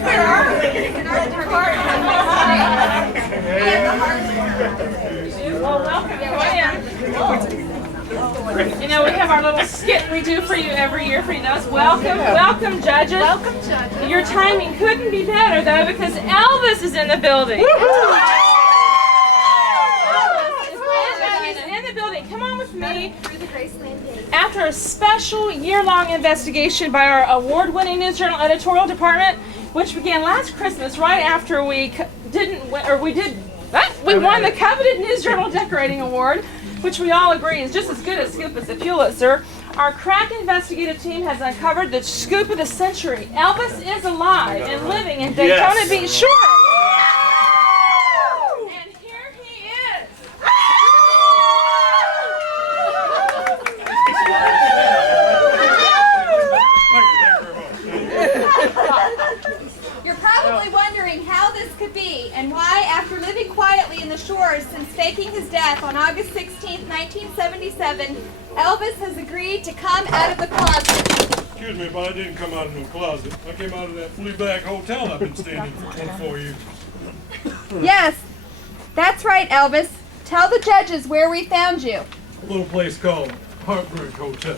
Where are we? Well, welcome. You know, we have our little skit we do for you every year for you. Welcome, judges. Welcome, judges. Your timing couldn't be better, though, because Elvis is in the building. Elvis is in the building. Come on with me. After a special year-long investigation by our award-winning News Journal editorial department, which began last Christmas, right after we won the coveted News Journal Decorating Award, which we all agree is just as good as scoop as the Pulitzer. Our crack investigative team has uncovered the scoop of the century. Elvis is alive and living in Daytona Beach Shores. And here he is. You're probably wondering how this could be and why, after living quietly in the shores since faking his death on August 16, 1977, Elvis has agreed to come out of the closet. Excuse me, but I didn't come out of no closet. I came out of that flea-bag hotel I've been staying in for 24 years. Yes, that's right, Elvis. Tell the judges where we found you. A little place called Heartbreak Hotel.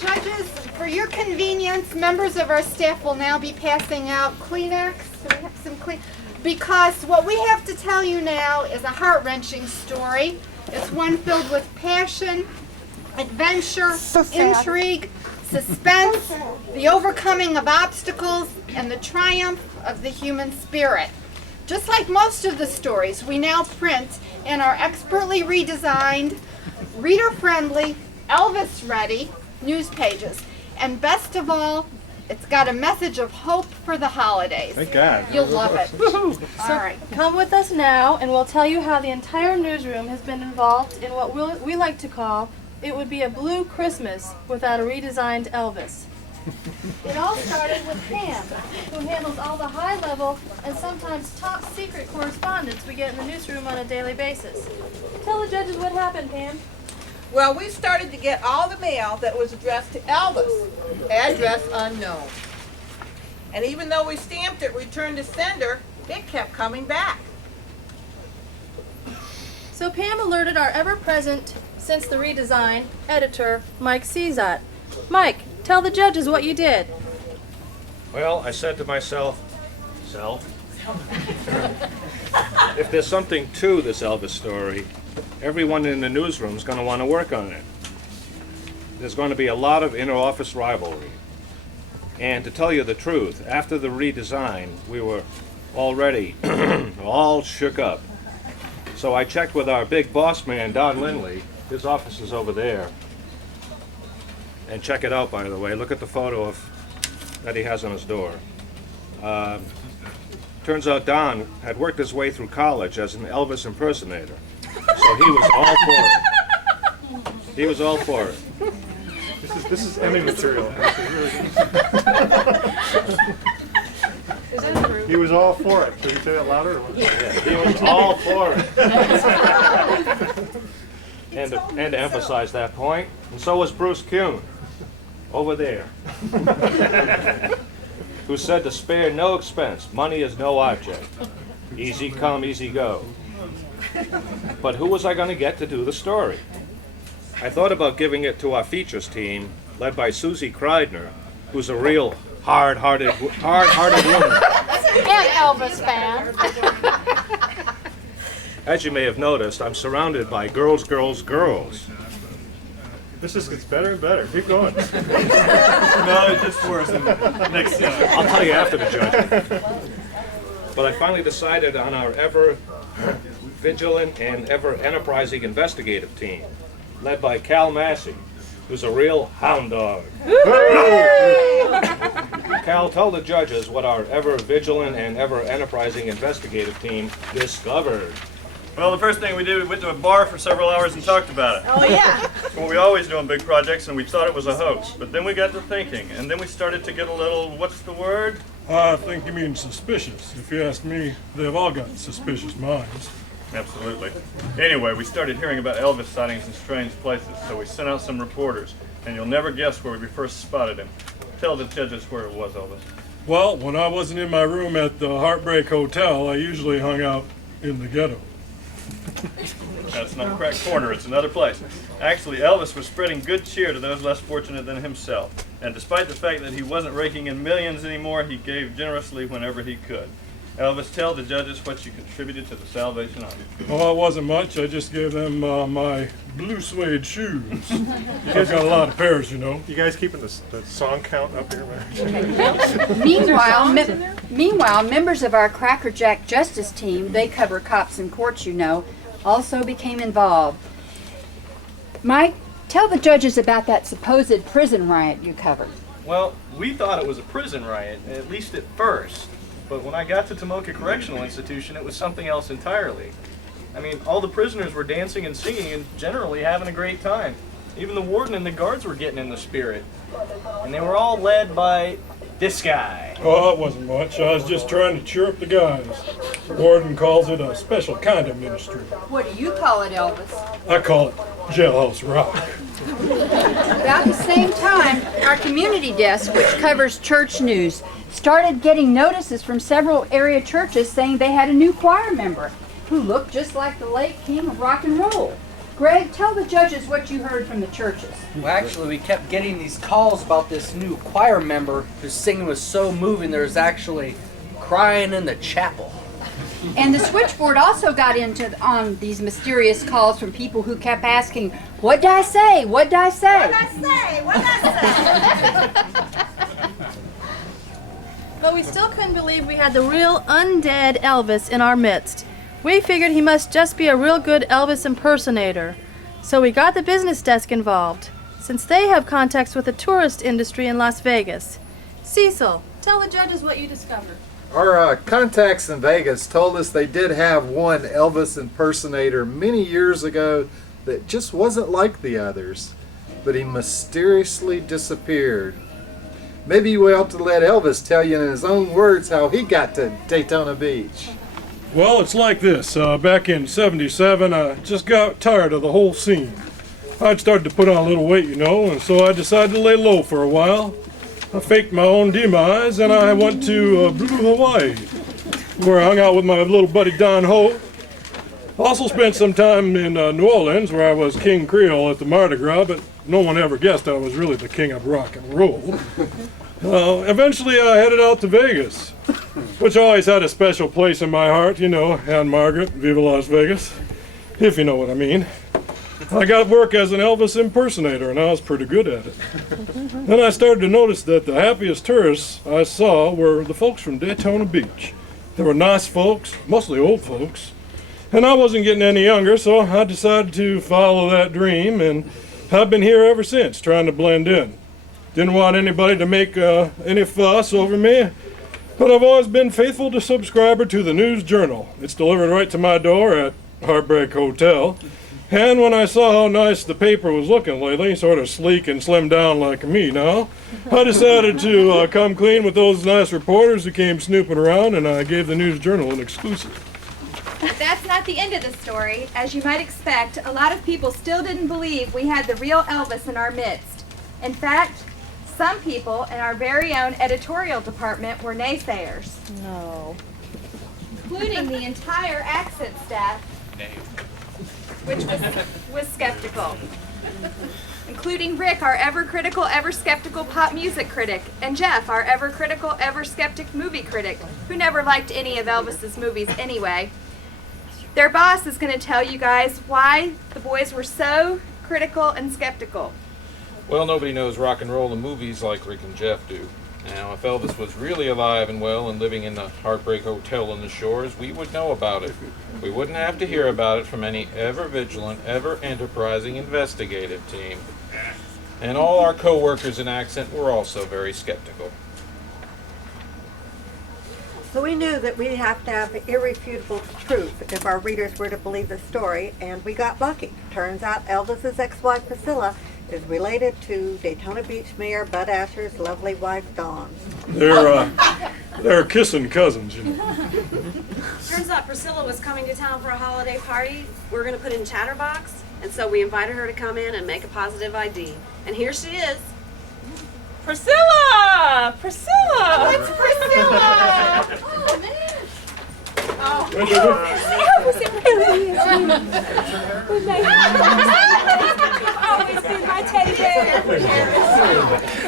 Judges, for your convenience, members of our staff will now be passing out Kleenex. Do we have some because what we have to tell you now is a heart-wrenching story. It's one filled with passion, adventure, intrigue, suspense, the overcoming of obstacles, and the triumph of the human spirit. Just like most of the stories, we now print in our expertly redesigned, reader-friendly, Elvis-ready news pages. And best of all, it's got a message of hope for the holidays. Thank God. You'll love it. All right. Come with us now, and we'll tell you how the entire newsroom has been involved in what we like to call, it would be a blue Christmas without a redesigned Elvis. It all started with Pam, who handles all the high-level and sometimes top-secret correspondence we get in the newsroom on a daily basis. Tell the judges what happened, Pam. Well, we started to get all the mail that was addressed to Elvis, address unknown. And even though we stamped it return to sender, it kept coming back. So Pam alerted our ever-present, since the redesign, editor, Mike Cezat. Mike, tell the judges what you did. Well, I said to myself, if there's something to this Elvis story, everyone in the newsroom is going to want to work on it. There's going to be a lot of inter-office rivalry. And to tell you the truth, after the redesign, we were already all shook up. So I checked with our big boss man, Don Lindley. His office is over there. And check it out, by the way. Look at the photo that he has on his door. Turns out Don had worked his way through college as an Elvis impersonator. So he was all for it. He was all for it. This is Emmy material. He was all for it. Should you say that louder? Or what? Yeah, he was all for it. And to emphasize that point, and so was Bruce Kuhn, over there, who said to spare no expense, money is no object. Easy come, easy go. But who was I going to get to do the story? I thought about giving it to our features team, led by Susie Kreidner, who's a real hard-hearted woman. And Elvis fan. As you may have noticed, I'm surrounded by girls, girls, girls. This just gets better and better. Keep going. No, it just worse. Next time. I'll tell you after the judgment. But I finally decided on our ever vigilant and ever enterprising investigative team, led by Cal Massey, who's a real hound dog. Cal, tell the judges what our ever vigilant and ever enterprising investigative team discovered. Well, the first thing we did, we went to a bar for several hours and talked about it. Oh, yeah. It's what we always do on big projects, and we thought it was a hoax. But then we got to thinking, and then we started to get a little, what's the word? I think you mean suspicious. If you ask me, they've all got suspicious minds. Absolutely. Anyway, we started hearing about Elvis sightings in strange places, so we sent out some reporters, and you'll never guess where we first spotted him. Tell the judges where it was, Elvis. Well, when I wasn't in my room at the Heartbreak Hotel, I usually hung out in the ghetto. That's not Crack Corner, it's another place. Actually, Elvis was spreading good cheer to those less fortunate than himself. And despite the fact that he wasn't raking in millions anymore, he gave generously whenever he could. Elvis, tell the judges what you contributed to the Salvation Army. Oh, it wasn't much. I just gave them my blue suede shoes. I've got a lot of pairs, you know. You guys keeping the song count up here, man? Meanwhile, members of our Cracker Jack Justice Team, they cover cops and courts, you know, also became involved. Mike, tell the judges about that supposed prison riot you covered. Well, we thought it was a prison riot, at least at first. But when I got to Tomoka Correctional Institution, it was something else entirely. I mean, all the prisoners were dancing and singing and generally having a great time. Even the warden and the guards were getting in the spirit. And they were all led by this guy. Oh, it wasn't much. I was just trying to cheer up the guys. The warden calls it a special kind of ministry. What do you call it, Elvis? I call it Jailhouse Rock. About the same time, our community desk, which covers church news, started getting notices from several area churches saying they had a new choir member who looked just like the late king of rock and roll. Greg, tell the judges what you heard from the churches. Well, actually, we kept getting these calls about this new choir member whose singing was so moving there was actually crying in the chapel. And the switchboard also got on these mysterious calls from people who kept asking, "What'd I say? What'd I say?" What'd I say? What'd I say? But we still couldn't believe we had the real undead Elvis in our midst. We figured he must just be a real good Elvis impersonator. So we got the business desk involved, since they have contacts with the tourist industry in Las Vegas. Cecil, tell the judges what you discovered. Our contacts in Vegas told us they did have one Elvis impersonator many years ago that just wasn't like the others, but he mysteriously disappeared. Maybe we ought to let Elvis tell you in his own words how he got to Daytona Beach. Well, it's like this. Back in '77, I just got tired of the whole scene. I'd started to put on a little weight, you know, and so I decided to lay low for a while. I faked my own demise, and I went to Blue Hawaii, where I hung out with my little buddy Don Hope. Also spent some time in New Orleans, where I was King Creole at the Mardi Gras, but no one ever guessed I was really the king of rock and roll. Eventually, I headed out to Vegas, which always had a special place in my heart, you know, Anne Margaret, Viva Las Vegas, if you know what I mean. I got work as an Elvis impersonator, and I was pretty good at it. Then I started to notice that the happiest tourists I saw were the folks from Daytona Beach. They were nice folks, mostly old folks, and I wasn't getting any younger, so I decided to follow that dream, and I've been here ever since, trying to blend in. Didn't want anybody to make any fuss over me, but I've always been faithful to subscriber to the News Journal. It's delivered right to my door at Heartbreak Hotel. And when I saw how nice the paper was looking lately, sort of sleek and slimmed down like me now, I decided to come clean with those nice reporters who came snooping around, and I gave the News Journal an exclusive. But that's not the end of the story. As you might expect, a lot of people still didn't believe we had the real Elvis in our midst. In fact, some people in our very own editorial department were naysayers. No. Including the entire accent staff, which was skeptical. Including Rick, our ever critical, ever skeptical pop music critic, and Jeff, our ever critical, ever skeptic movie critic, who never liked any of Elvis's movies anyway. Their boss is going to tell you guys why the boys were so critical and skeptical. Well, nobody knows rock and roll and movies like Rick and Jeff do. Now, if Elvis was really alive and well and living in the Heartbreak Hotel on the shores, we would know about it. We wouldn't have to hear about it from any ever-vigilant, ever-enterprising investigative team. And all our co-workers in Accent were also very skeptical. So we knew that we'd have to have irrefutable proof if our readers were to believe the story, and we got lucky. Turns out Elvis's ex-wife Priscilla is related to Daytona Beach Mayor Bud Asher's lovely wife Dawn. They're kissing cousins, you know. Turns out Priscilla was coming to town for a holiday party. We were going to put in Chatterbox, and so we invited her to come in and make a positive ID. And here she is. Priscilla! Priscilla! It's Priscilla! Oh, man. Oh.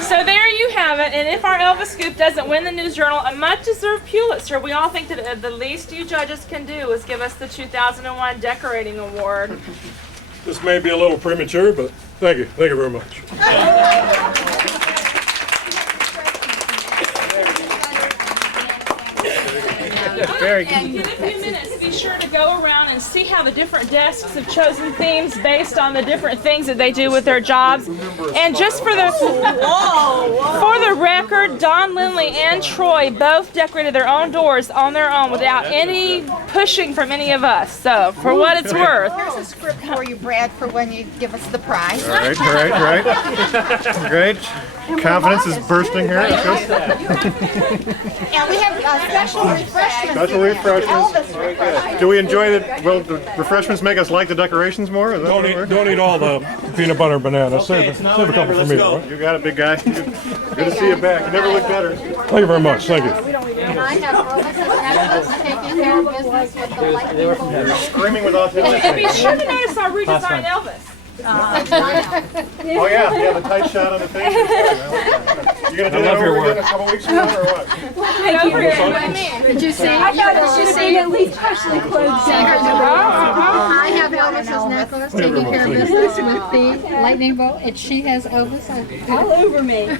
So there you have it, and if our Elvis Scoop doesn't win the News Journal a much-deserved Pulitzer, we all think that the least you judges can do is give us the 2001 Decorating Award. This may be a little premature, but thank you. Thank you very much. Very good. And in a few minutes, be sure to go around and see how the different desks have chosen themes based on the different things that they do with their jobs. And just for the record, Don Lindley and Troy both decorated their own doors on their own without any pushing from any of us. So, for what it's worth. Here's a script for you, Brad, for when you give us the prize. All right, all right, all right. Great. Confidence is bursting here. And we have special refreshments. Special refreshments. Elvis refreshments. Do we enjoy the, well, the refreshments make us like the decorations more? Is that Don't what it eat, works? don't eat all the peanut butter and banana. Save a couple for me. All right? You got it, big guy. Good to see you back. You never look better. Thank you very much. Thank you. And I have Elvis's necklace taking care of business with the lightning bolt. Screaming with autism. And be sure to notice our redesigned Elvis. Oh yeah, the tight shot on the face. You gonna do that over again a couple weeks from now or what? Did you see? I thought it should have been at least partially closed. I have Elvis's necklace taking care of business with the lightning bolt, and she has Elvis all over me.